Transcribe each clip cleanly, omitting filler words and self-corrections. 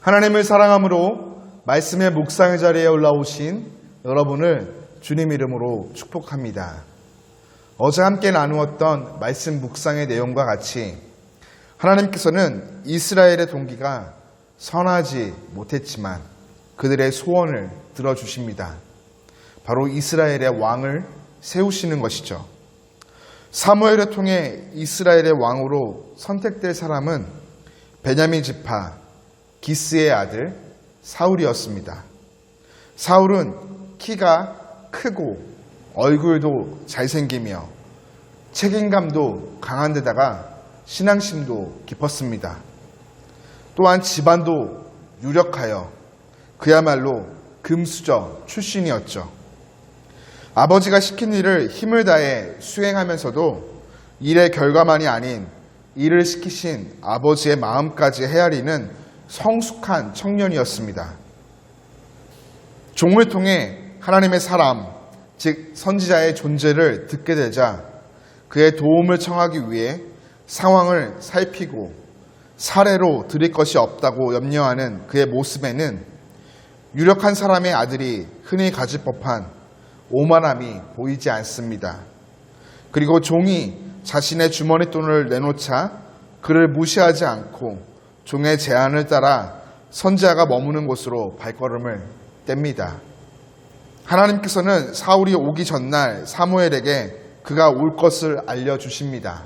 하나님을 사랑함으로 말씀의 묵상의 자리에 올라오신 여러분을 주님 이름으로 축복합니다. 어제 함께 나누었던 말씀 묵상의 내용과 같이 하나님께서는 이스라엘의 동기가 선하지 못했지만 그들의 소원을 들어주십니다. 바로 이스라엘의 왕을 세우시는 것이죠. 사무엘을 통해 이스라엘의 왕으로 선택될 사람은 베냐민 지파 기스의 아들 사울이었습니다. 사울은 키가 크고 얼굴도 잘생기며 책임감도 강한 데다가 신앙심도 깊었습니다. 또한 집안도 유력하여 그야말로 금수저 출신이었죠. 아버지가 시킨 일을 힘을 다해 수행하면서도 일의 결과만이 아닌 일을 시키신 아버지의 마음까지 헤아리는 성숙한 청년이었습니다. 종을 통해 하나님의 사람, 즉 선지자의 존재를 듣게 되자 그의 도움을 청하기 위해 상황을 살피고 사례로 드릴 것이 없다고 염려하는 그의 모습에는 유력한 사람의 아들이 흔히 가질 법한 오만함이 보이지 않습니다. 그리고 종이 자신의 주머니 돈을 내놓자 그를 무시하지 않고 종의 제안을 따라 선지자가 머무는 곳으로 발걸음을 뗍니다. 하나님께서는 사울이 오기 전날 사무엘에게 그가 올 것을 알려주십니다.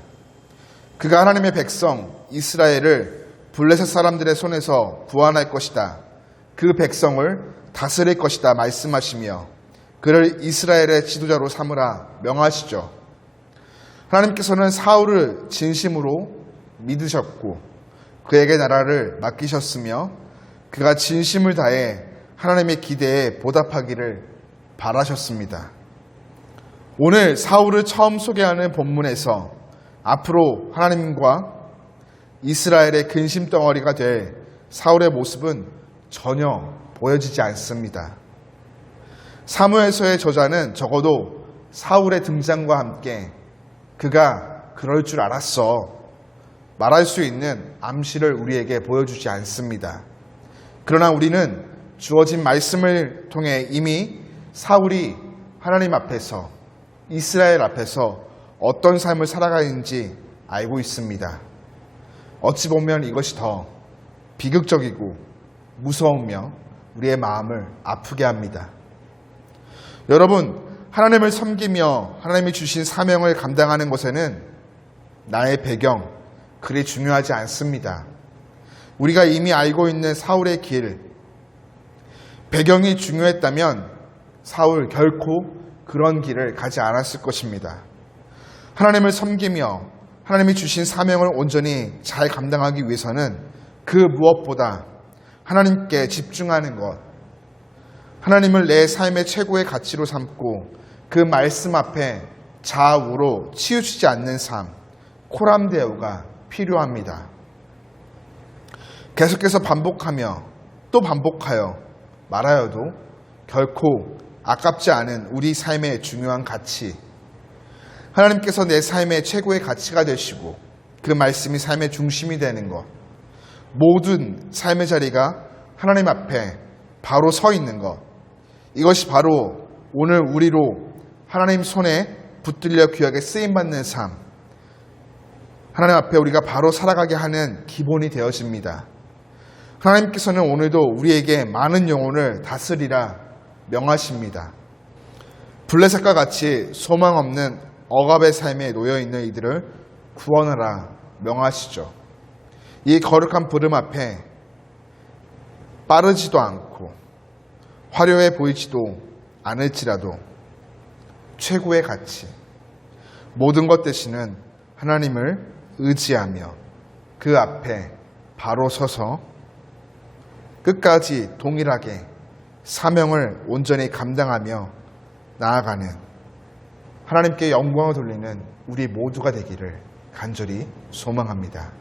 그가 하나님의 백성 이스라엘을 블레셋 사람들의 손에서 구원할 것이다. 그 백성을 다스릴 것이다 말씀하시며 그를 이스라엘의 지도자로 삼으라 명하시죠. 하나님께서는 사울을 진심으로 믿으셨고 그에게 나라를 맡기셨으며 그가 진심을 다해 하나님의 기대에 보답하기를 바라셨습니다. 오늘 사울을 처음 소개하는 본문에서 앞으로 하나님과 이스라엘의 근심덩어리가 될 사울의 모습은 전혀 보여지지 않습니다. 사무엘서의 저자는 적어도 사울의 등장과 함께 그가 그럴 줄 알았어 말할 수 있는 암시를 우리에게 보여주지 않습니다. 그러나 우리는 주어진 말씀을 통해 이미 사울이 하나님 앞에서 이스라엘 앞에서 어떤 삶을 살아가는지 알고 있습니다. 어찌 보면 이것이 더 비극적이고 무서우며 우리의 마음을 아프게 합니다. 여러분, 하나님을 섬기며 하나님이 주신 사명을 감당하는 것에는 나의 배경, 그리 중요하지 않습니다. 우리가 이미 알고 있는 사울의 길, 배경이 중요했다면 사울 결코 그런 길을 가지 않았을 것입니다. 하나님을 섬기며 하나님이 주신 사명을 온전히 잘 감당하기 위해서는 그 무엇보다 하나님께 집중하는 것, 하나님을 내 삶의 최고의 가치로 삼고 그 말씀 앞에 좌우로 치우치지 않는 삶, 코람데오가 필요합니다. 계속해서 반복하며 또 반복하여 말하여도 결코 아깝지 않은 우리 삶의 중요한 가치, 하나님께서 내 삶의 최고의 가치가 되시고 그 말씀이 삶의 중심이 되는 것, 모든 삶의 자리가 하나님 앞에 바로 서 있는 것, 이것이 바로 오늘 우리로 하나님 손에 붙들려 귀하게 쓰임받는 삶, 하나님 앞에 우리가 바로 살아가게 하는 기본이 되어집니다. 하나님께서는 오늘도 우리에게 많은 영혼을 다스리라 명하십니다. 블레셋과 같이 소망 없는 억압의 삶에 놓여있는 이들을 구원하라 명하시죠. 이 거룩한 부름 앞에 빠르지도 않고 화려해 보이지도 않을지라도 최고의 가치, 모든 것 대신은 하나님을 의지하며 그 앞에 바로 서서 끝까지 동일하게 사명을 온전히 감당하며 나아가는 하나님께 영광을 돌리는 우리 모두가 되기를 간절히 소망합니다.